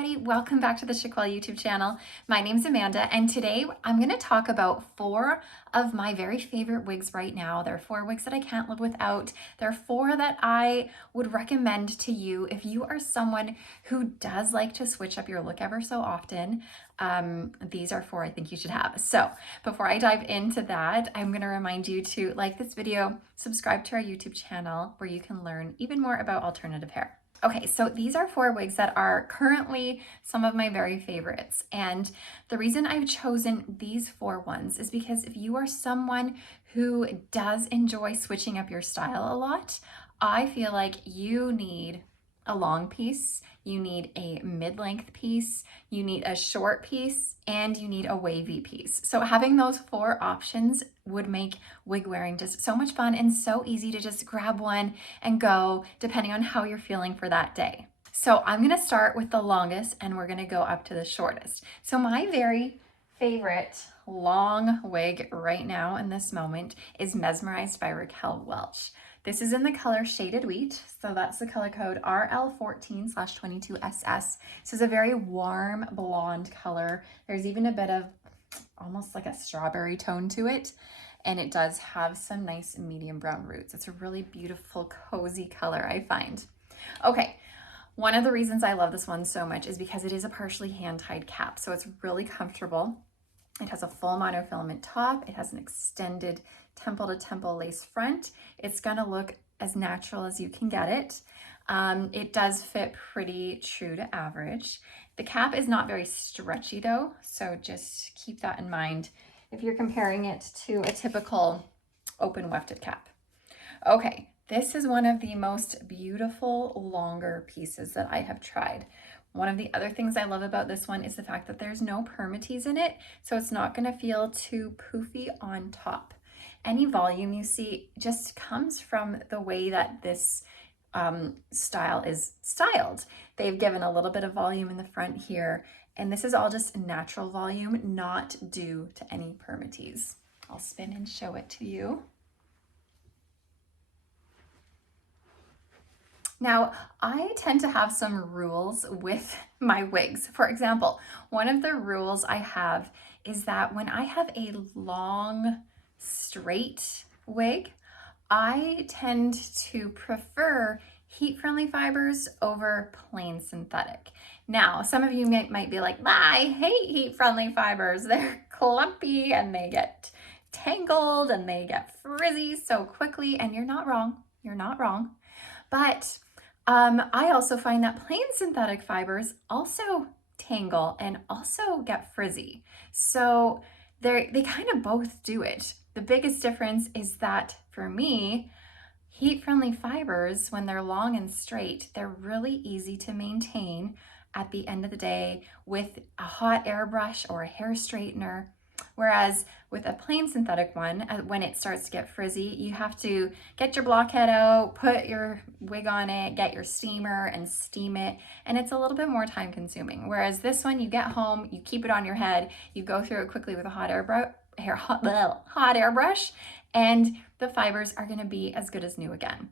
everybody, welcome back to the Chiquel YouTube channel. My name's Amanda and today I'm going to talk about 4 of my very favorite wigs right now. There are 4 wigs that I can't live without. There are 4 that I would recommend to you if you are someone who does like to switch up your look ever so often. These are 4 I think you should have. So before I dive into that, I'm going to remind you to like this video, subscribe to our YouTube channel where you can learn even more about alternative hair. Okay, so these are 4 wigs that are currently some of my very favorites. And the reason I've chosen these 4 ones is because if you are someone who does enjoy switching up your style a lot, I feel like you need a long piece, you need a mid-length piece, you need a short piece, and you need a wavy piece. So having those 4 options would make wig wearing just so much fun and so easy to just grab one and go depending on how you're feeling for that day. So I'm gonna start with the longest and we're gonna go up to the shortest. So my very favorite long wig right now in this moment is Mesmerized by Raquel Welch. This is in the color Shaded Wheat, so that's the color code RL14/22SS. This is a very warm blonde color. There's even a bit of almost like a strawberry tone to it, and it does have some nice medium brown roots. It's a really beautiful, cozy color, I find. Okay, one of the reasons I love this one so much is because it is a partially hand-tied cap, so it's really comfortable. It has a full monofilament top. It has an extended temple to temple lace front. It's gonna look as natural as you can get it. It does fit pretty true to average. The cap is not very stretchy though, so just keep that in mind if you're comparing it to a typical open wefted cap. Okay, this is one of the most beautiful longer pieces that I have tried. One of the other things I love about this one is the fact that there's no permatease in it, so it's not gonna feel too poofy on top. Any volume you see just comes from the way that this style is styled. They've given a little bit of volume in the front here, and this is all just natural volume, not due to any permatease. I'll spin and show it to you. Now, I tend to have some rules with my wigs. For example, one of the rules I have is that when I have a long, straight wig, I tend to prefer heat-friendly fibers over plain synthetic. Now, some of you might be like, I hate heat-friendly fibers. They're clumpy and they get tangled and they get frizzy so quickly, and you're not wrong. You're not wrong. But I also find that plain synthetic fibers also tangle and also get frizzy. So they kind of both do it. The biggest difference is that for me, heat-friendly fibers, when they're long and straight, they're really easy to maintain at the end of the day with a hot airbrush or a hair straightener. Whereas with a plain synthetic one, when it starts to get frizzy, you have to get your blockhead out, put your wig on it, get your steamer and steam it, and it's a little bit more time consuming. Whereas this one, you get home, you keep it on your head, you go through it quickly with a hot airbrush, and the fibers are gonna be as good as new again.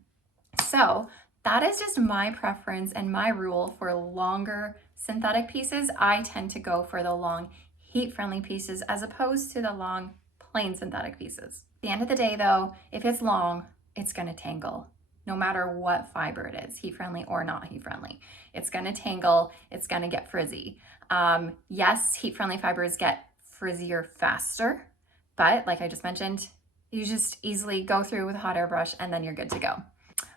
So that is just my preference and my rule for longer synthetic pieces. I tend to go for the long heat-friendly pieces as opposed to the long plain synthetic pieces. At the end of the day though, if it's long, it's gonna tangle no matter what fiber it is, heat-friendly or not heat-friendly. It's gonna tangle, it's gonna get frizzy. Yes, heat-friendly fibers get frizzier faster, but like I just mentioned, you just easily go through with a hot airbrush and then you're good to go.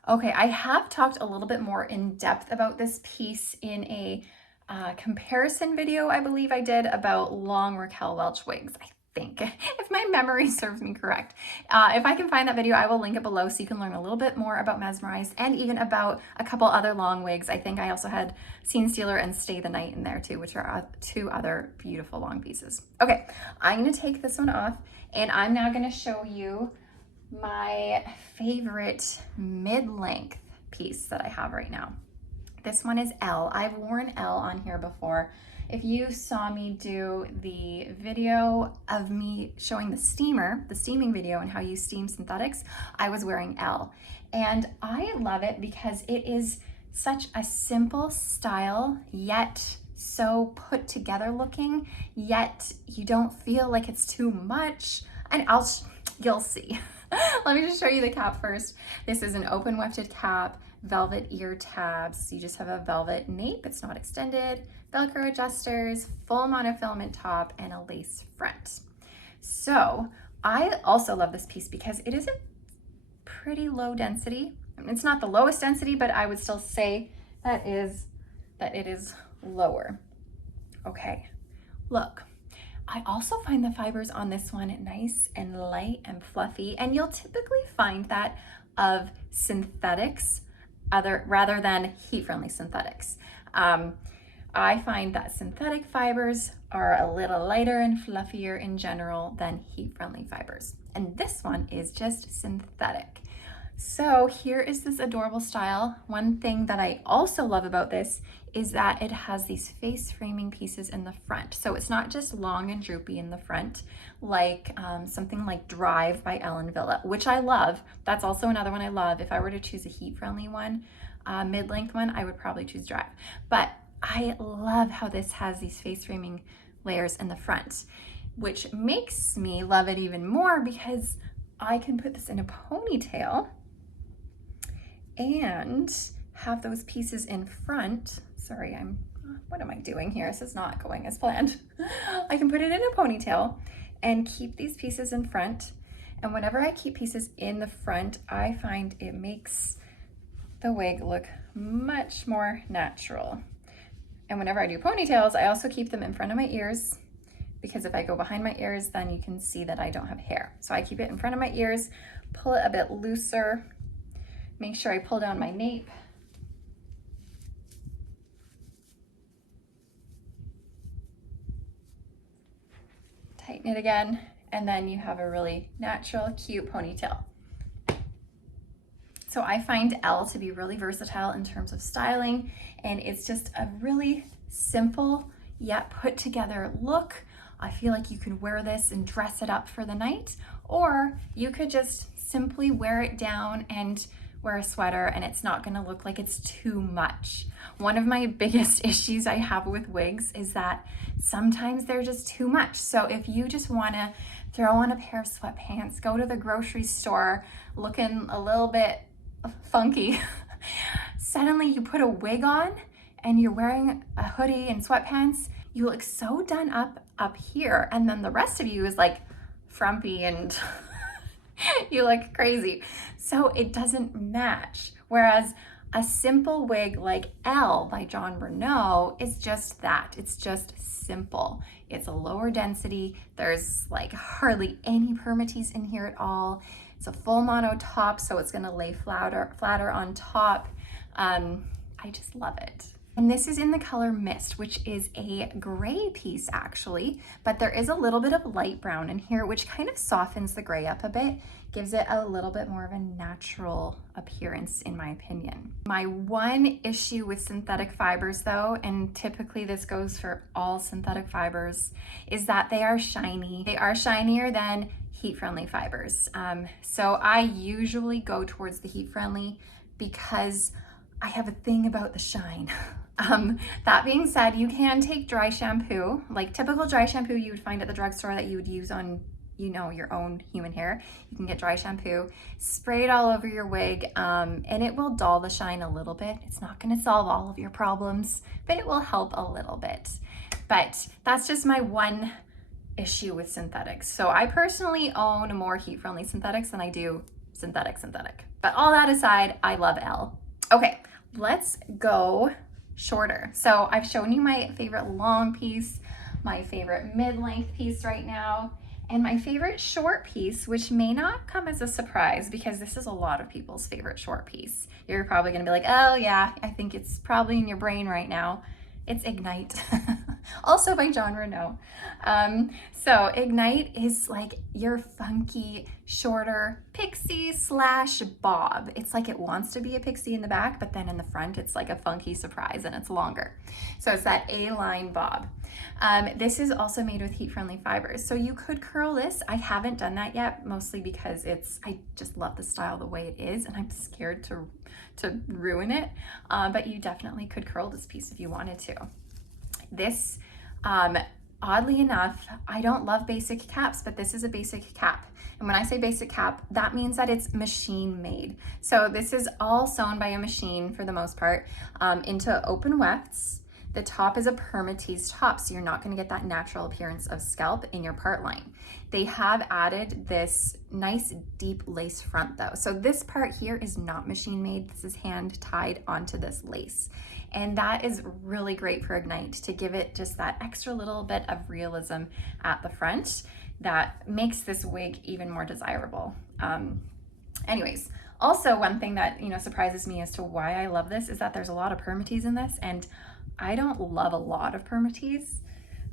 Okay, I have talked a little bit more in depth about this piece in a comparison video I believe I did about long Raquel Welch wigs, I think, if my memory serves me correct. If I can find that video, I will link it below so you can learn a little bit more about Mesmerized and even about a couple other long wigs. I think I also had Scene Stealer and Stay the Night in there too, which are 2 other beautiful long pieces. Okay, I'm gonna take this one off and I'm now gonna show you my favorite mid-length piece that I have right now. This one is Elle. I've worn Elle on here before. If you saw me do the video of me showing the steaming video and how you steam synthetics, I was wearing Elle. And I love it because it is such a simple style, yet so put together looking, yet you don't feel like it's too much. And you'll see. Let me just show you the cap first. This is an open wefted cap, velvet ear tabs. You just have a velvet nape, it's not extended, Velcro adjusters, full monofilament top, and a lace front. So I also love this piece because it is a pretty low density. I mean, it's not the lowest density, but I would still say that it is lower. Okay, look. I also find the fibers on this one nice and light and fluffy, and you'll typically find that of synthetics rather than heat-friendly synthetics. I find that synthetic fibers are a little lighter and fluffier in general than heat-friendly fibers, and this one is just synthetic. So here is this adorable style. One thing that I also love about this is that it has these face framing pieces in the front. So it's not just long and droopy in the front, like something like Drive by Elle and Villa, which I love. That's also another one I love. If I were to choose a heat-friendly one, mid-length one, I would probably choose Drive. But I love how this has these face framing layers in the front, which makes me love it even more because I can put this in a ponytail and have those pieces in front. Sorry, what am I doing here? This is not going as planned. I can put it in a ponytail and keep these pieces in front. And whenever I keep pieces in the front, I find it makes the wig look much more natural. And whenever I do ponytails, I also keep them in front of my ears, because if I go behind my ears, then you can see that I don't have hair. So I keep it in front of my ears, pull it a bit looser, make sure I pull down my nape. Tighten it again, and then you have a really natural, cute ponytail. So I find Elle to be really versatile in terms of styling, and it's just a really simple yet put together look. I feel like you could wear this and dress it up for the night, or you could just simply wear it down and wear a sweater and it's not gonna look like it's too much. One of my biggest issues I have with wigs is that sometimes they're just too much. So if you just wanna throw on a pair of sweatpants, go to the grocery store looking a little bit funky, suddenly you put a wig on and you're wearing a hoodie and sweatpants, you look so done up here, and then the rest of you is like frumpy and you look crazy. So it doesn't match. Whereas a simple wig like Elle by Jon Renau is just that. It's just simple. It's a lower density. There's like hardly any permatease in here at all. It's a full mono top, so it's gonna lay flatter on top. I just love it. And this is in the color Mist, which is a gray piece actually, but there is a little bit of light brown in here, which kind of softens the gray up a bit, gives it a little bit more of a natural appearance in my opinion. My one issue with synthetic fibers though, and typically this goes for all synthetic fibers, is that they are shiny. They are shinier than heat-friendly fibers. So I usually go towards the heat-friendly because I have a thing about the shine. That being said, you can take dry shampoo, like typical dry shampoo you would find at the drugstore that you would use on, you know, your own human hair. You can get dry shampoo, spray it all over your wig, and it will dull the shine a little bit. It's not gonna solve all of your problems, but it will help a little bit. But that's just my one issue with synthetics. So I personally own more heat-friendly synthetics than I do synthetic. But all that aside, I love Elle. Okay, let's go shorter. So I've shown you my favorite long piece, my favorite mid-length piece right now, and my favorite short piece, which may not come as a surprise because this is a lot of people's favorite short piece. You're probably gonna be like, oh yeah, I think it's probably in your brain right now. It's Ignite, also by Jon Renau. So Ignite is like your funky, shorter pixie slash bob. It's like it wants to be a pixie in the back, but then in the front, it's like a funky surprise and it's longer. So it's that A-line bob. This is also made with heat-friendly fibers. So you could curl this. I haven't done that yet, mostly because I just love the style the way it is and I'm scared to ruin it. But you definitely could curl this piece if you wanted to. This, oddly enough, I don't love basic caps, but this is a basic cap. And when I say basic cap, that means that it's machine made. So this is all sewn by a machine for the most part, into open wefts. The top is a permatease top, so you're not gonna get that natural appearance of scalp in your part line. They have added this nice deep lace front though. So this part here is not machine made. This is hand tied onto this lace. And that is really great for Ignite to give it just that extra little bit of realism at the front that makes this wig even more desirable. Anyways, also one thing that, you know, surprises me as to why I love this is that there's a lot of permatease in this, and I don't love a lot of permatease.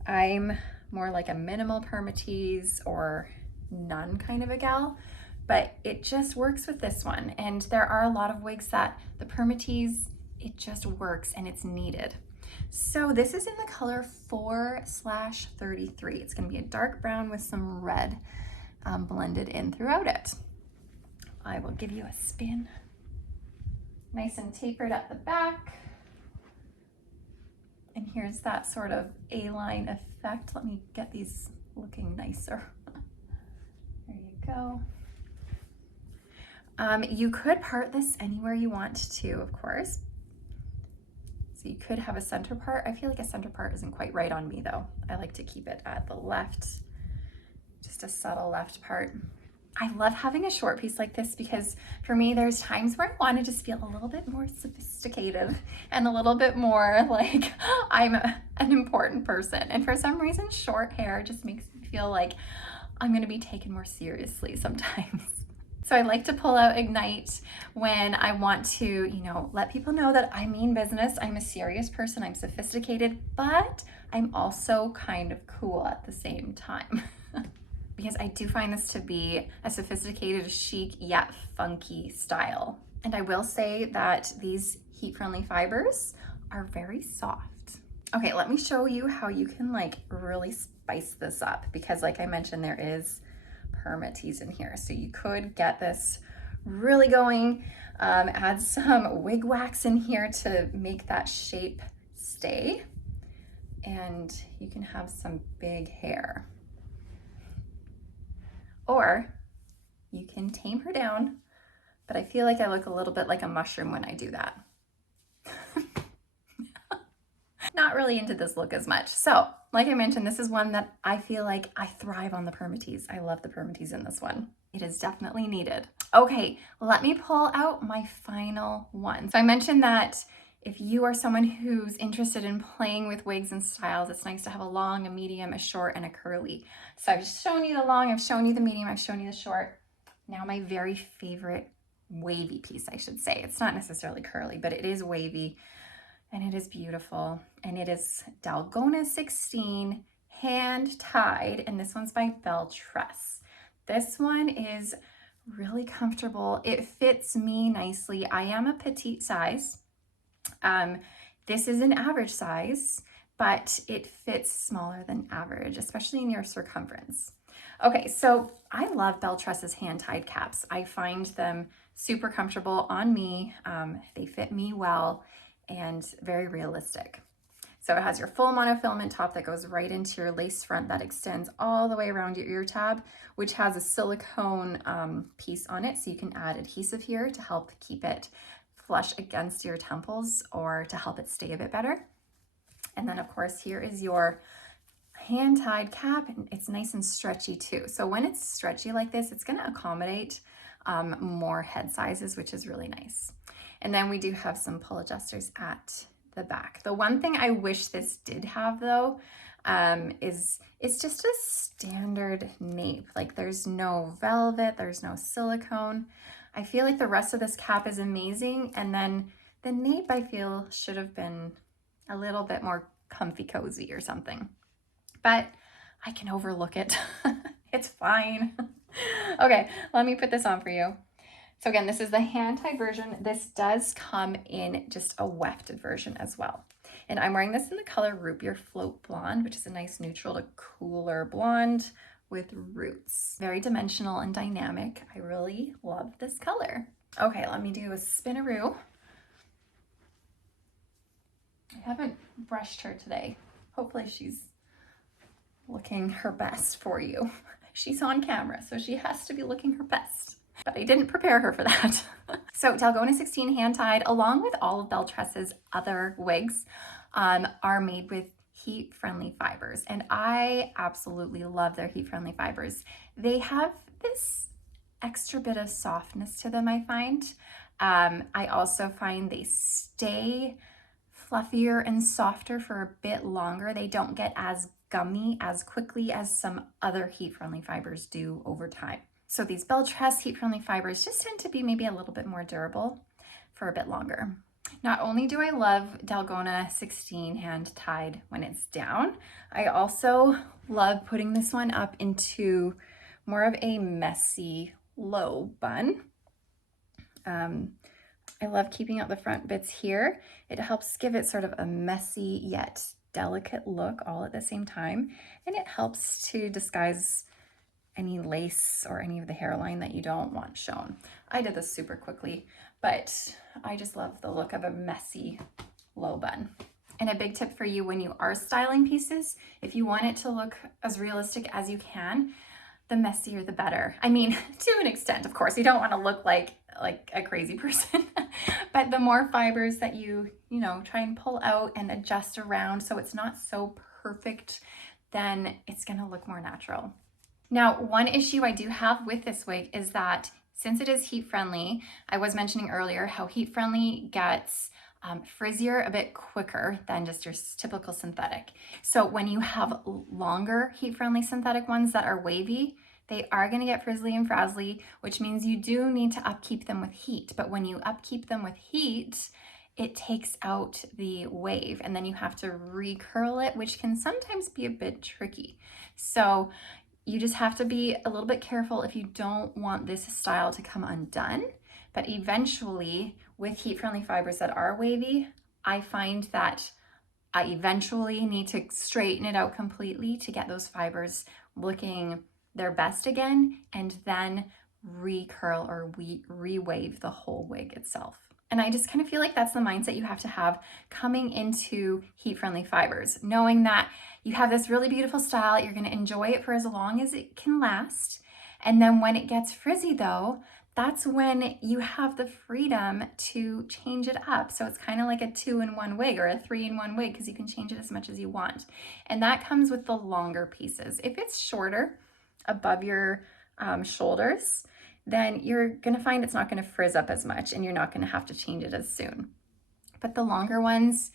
I'm more like a minimal permatease or none kind of a gal, but it just works with this one. And there are a lot of wigs that the permatease, it just works and it's needed. So this is in the color 4/33. It's gonna be a dark brown with some red blended in throughout it. I will give you a spin. Nice and tapered at the back. And here's that sort of A-line effect. Let me get these looking nicer. There you go. You could part this anywhere you want to, of course. So you could have a center part. I feel like a center part isn't quite right on me though. I like to keep it at the left, just a subtle left part. I love having a short piece like this because for me, there's times where I want to just feel a little bit more sophisticated and a little bit more like I'm an important person. And for some reason, short hair just makes me feel like I'm going to be taken more seriously sometimes. So I like to pull out Ignite when I want to, you know, let people know that I mean business. I'm a serious person. I'm sophisticated, but I'm also kind of cool at the same time. Because I do find this to be a sophisticated, chic, yet funky style. And I will say that these heat-friendly fibers are very soft. Okay, let me show you how you can like really spice this up, because like I mentioned, there is permatease in here. So you could get this really going, add some wig wax in here to make that shape stay, and you can have some big hair. Or you can tame her down, but I feel like I look a little bit like a mushroom when I do that. Not really into this look as much. So, like I mentioned, this is one that I feel like I thrive on the permatease. I love the permatease in this one. It is definitely needed. Okay, let me pull out my final one. So I mentioned that if you are someone who's interested in playing with wigs and styles, it's nice to have a long, a medium, a short, and a curly. So I've shown you the long, I've shown you the medium, I've shown you the short. Now my very favorite wavy piece, I should say. It's not necessarily curly, but it is wavy and it is beautiful. And it is Dalgona 16 hand tied, and this one's by Belle Tress. This one is really comfortable. It fits me nicely. I am a petite size. This is an average size, but it fits smaller than average, especially in your circumference. Okay, so I love Belle Tress's hand-tied caps. I find them super comfortable on me. They fit me well and very realistic. So it has your full monofilament top that goes right into your lace front that extends all the way around your ear tab, which has a silicone piece on it. So you can add adhesive here to help keep it flush against your temples or to help it stay a bit better. And then of course, here is your hand-tied cap, and it's nice and stretchy too. So when it's stretchy like this, it's gonna accommodate more head sizes, which is really nice. And then we do have some pull adjusters at the back. The one thing I wish this did have though, is it's just a standard nape. Like there's no velvet, there's no silicone. I feel like the rest of this cap is amazing. And then the nape I feel should have been a little bit more comfy cozy or something, but I can overlook it. It's fine. Okay, let me put this on for you. So again, this is the hand-tied version. This does come in just a wefted version as well. And I'm wearing this in the color Rootbeer Float Blonde, which is a nice neutral to cooler blonde with roots. Very dimensional and dynamic. I really love this color. Okay, let me do a spinaroo. I haven't brushed her today. Hopefully she's looking her best for you. She's on camera, so she has to be looking her best. But I didn't prepare her for that. So Dalgona 16 hand tied, along with all of Belle Tress's other wigs, are made with heat-friendly fibers. And I absolutely love their heat-friendly fibers. They have this extra bit of softness to them, I find. I also find they stay fluffier and softer for a bit longer. They don't get as gummy as quickly as some other heat-friendly fibers do over time. So these Belle Tress heat-friendly fibers just tend to be maybe a little bit more durable for a bit longer. Not only do I love Dalgona 16 hand tied when it's down, I also love putting this one up into more of a messy low bun. I love keeping out the front bits here. It helps give it sort of a messy yet delicate look all at the same time, and it helps to disguise any lace or any of the hairline that you don't want shown. I did this super quickly, but I just love the look of a messy low bun. And a big tip for you when you are styling pieces, if you want it to look as realistic as you can, the messier the better. I mean, to an extent, of course, you don't want to look like a crazy person, but the more fibers that you try and pull out and adjust around so it's not so perfect, then it's gonna look more natural. Now, one issue I do have with this wig is that since it is heat friendly, I was mentioning earlier how heat friendly gets frizzier a bit quicker than just your typical synthetic. So when you have longer heat friendly synthetic ones that are wavy, they are going to get frizzly and frazzly, which means you do need to upkeep them with heat. But when you upkeep them with heat, it takes out the wave and then you have to recurl it, which can sometimes be a bit tricky. So you just have to be a little bit careful if you don't want this style to come undone. But eventually, with heat-friendly fibers that are wavy, I find that I eventually need to straighten it out completely to get those fibers looking their best again, and then recurl or re-wave the whole wig itself. And I just kind of feel like that's the mindset you have to have coming into heat-friendly fibers, knowing that you have this really beautiful style, you're gonna enjoy it for as long as it can last. And then when it gets frizzy though, that's when you have the freedom to change it up. So it's kind of like a 2-in-1 wig or a 3-in-1 wig because you can change it as much as you want. And that comes with the longer pieces. If it's shorter, above your shoulders, then you're gonna find it's not gonna frizz up as much and you're not gonna have to change it as soon. But the longer ones,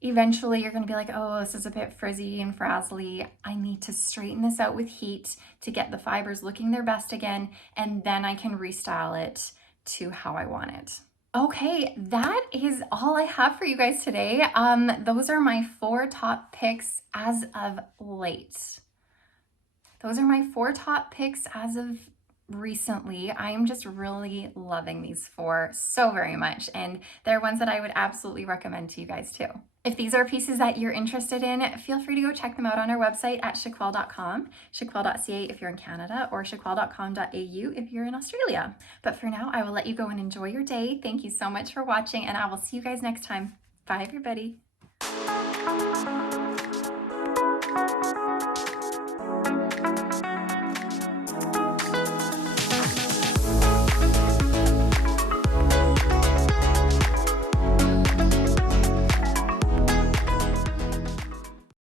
eventually you're gonna be like, oh, this is a bit frizzy and frazzly. I need to straighten this out with heat to get the fibers looking their best again, and then I can restyle it to how I want it. Okay, that is all I have for you guys today. Those are my 4 top picks as of late. Those are my 4 top picks as of recently. I am just really loving these 4 so very much, and they're ones that I would absolutely recommend to you guys too. If these are pieces that you're interested in, feel free to go check them out on our website at chiquel.com, chiquel.ca if you're in Canada, or chiquel.com.au if you're in Australia. But for now, I will let you go and enjoy your day. Thank you so much for watching, and I will see you guys next time. Bye, everybody.